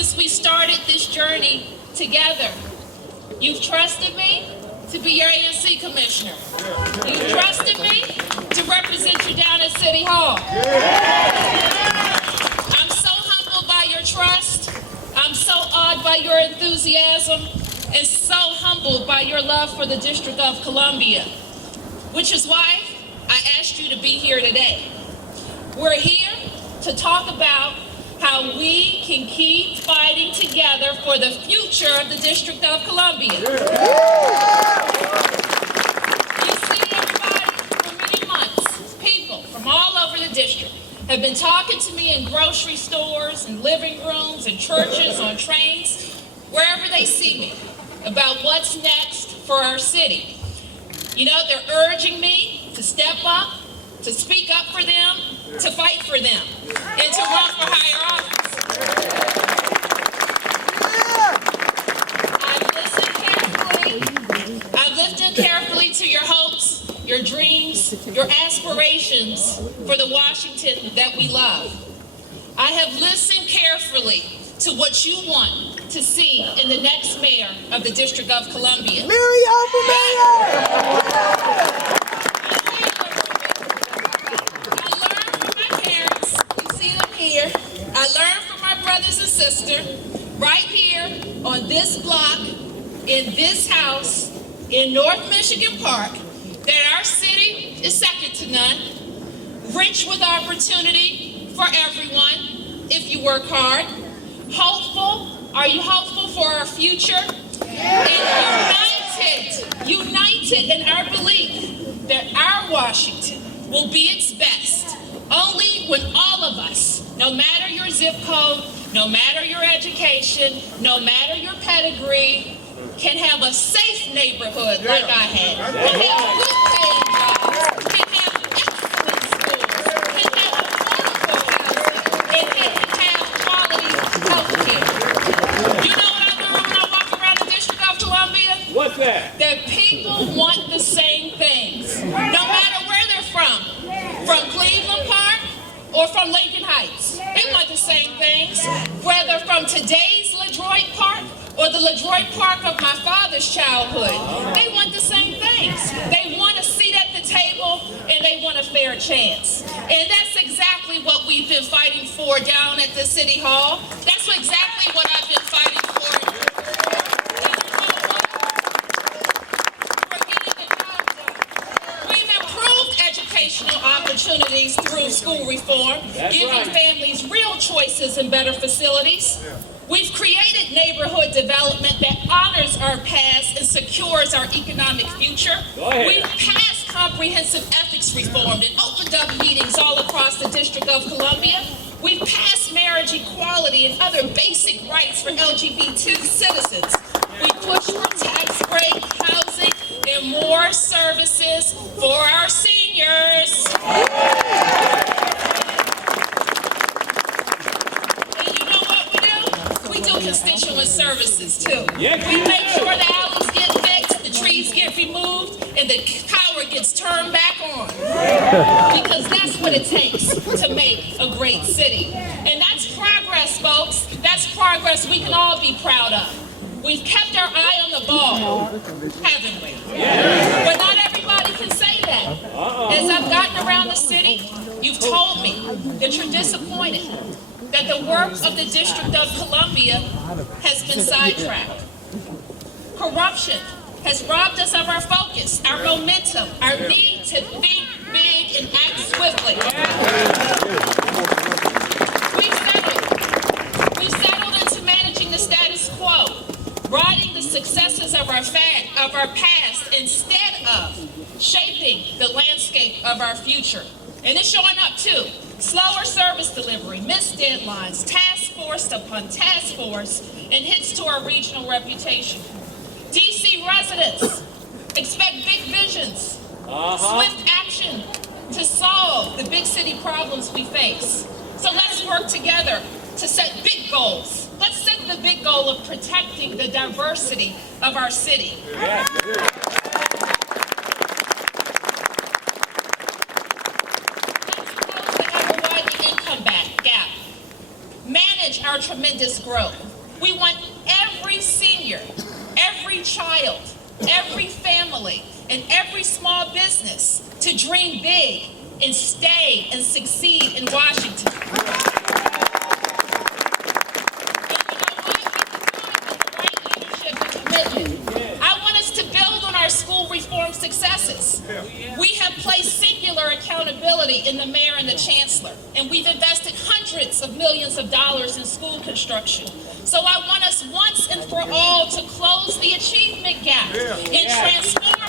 since we started this journey together. You've trusted me to be your ANC commissioner. You've trusted me to represent you down at City Hall. I'm so humbled by your trust. I'm so awed by your enthusiasm and so humbled by your love for the District of Columbia, which is why I asked you to be here today. We're here to talk about how we can keep fighting together for the future of the District of Columbia. You see, everybody, for many months, people from all over the district have been talking to me in grocery stores and living rooms and churches, on trains, wherever they see me, about what's next for our city. You know, they're urging me to step up, to speak up for them, to fight for them, and to run for higher office. I've listened carefully to your hopes, your dreams, your aspirations for the Washington that we love. I have listened carefully to what you want to see in the next mayor of the District of Columbia. Miriam for mayor! I learned from my brothers and sisters right here on this block, in this house, in North Michigan Park, that our city is second to none, rich with opportunity for everyone if you work hard, hopeful. Are you hopeful for our future? And united in our belief that our Washington will be its best only when all of us, no matter your zip code, no matter your education, no matter your pedigree, can have a safe neighborhood like I had, can have good paying jobs, can have excellent schools, can have affordable housing, and can have quality health care. You know what I learned when I walk around the District of Columbia? What's that? That people want the same things, no matter where they're from Cleveland Park or from Lincoln Heights. They want the same things, whether from today's LaDroit Park or the LaDroit Park of my father's childhood. They want the same things. They want a seat at the table and they want a fair chance. And that's exactly what we've been fighting for down at the City Hall. That's exactly what I've been fighting for. Opportunities through school reform, giving families real choices and better facilities. We've created neighborhood development that honors our past and secures our economic future. We've passed comprehensive ethics reform and opened up meetings all across the District of Columbia. We've passed marriage equality and other basic rights for LGBT citizens. We push for tax break, housing, and more services for our seniors. And you know what we do? We do constituent services too. We make sure the alleys get fixed, the trees get removed, and the power gets turned back on. Because that's what it takes to make a great city. And that's progress, folks. That's progress we can all be proud of. We've kept our eye on the ball, haven't we? But not everybody can say that. As I've gotten around the city, you've told me that you're disappointed that the work of the District of Columbia has been sidetracked. Corruption has robbed us of our focus, our momentum, our need to think big and act swiftly. We've settled into managing the status quo, riding the successes of our past instead of shaping the landscape of our future. And it's showing up too. Slower service delivery, missed deadlines, task force upon task force, and hits to our regional reputation. DC residents expect big visions, swift action to solve the big city problems we face. So let's work together to set big goals. Let's set the big goal of protecting the diversity of our city. Let's close the ever-widening income gap. Manage our tremendous tremendous growth. We want every senior, every child, every family, and every small business to dream big and stay and succeed in Washington. School reform successes. We have placed singular accountability in the mayor and the chancellor, and we've invested hundreds of millions of dollars in school construction. So I want us once and for all to close the achievement gap and transform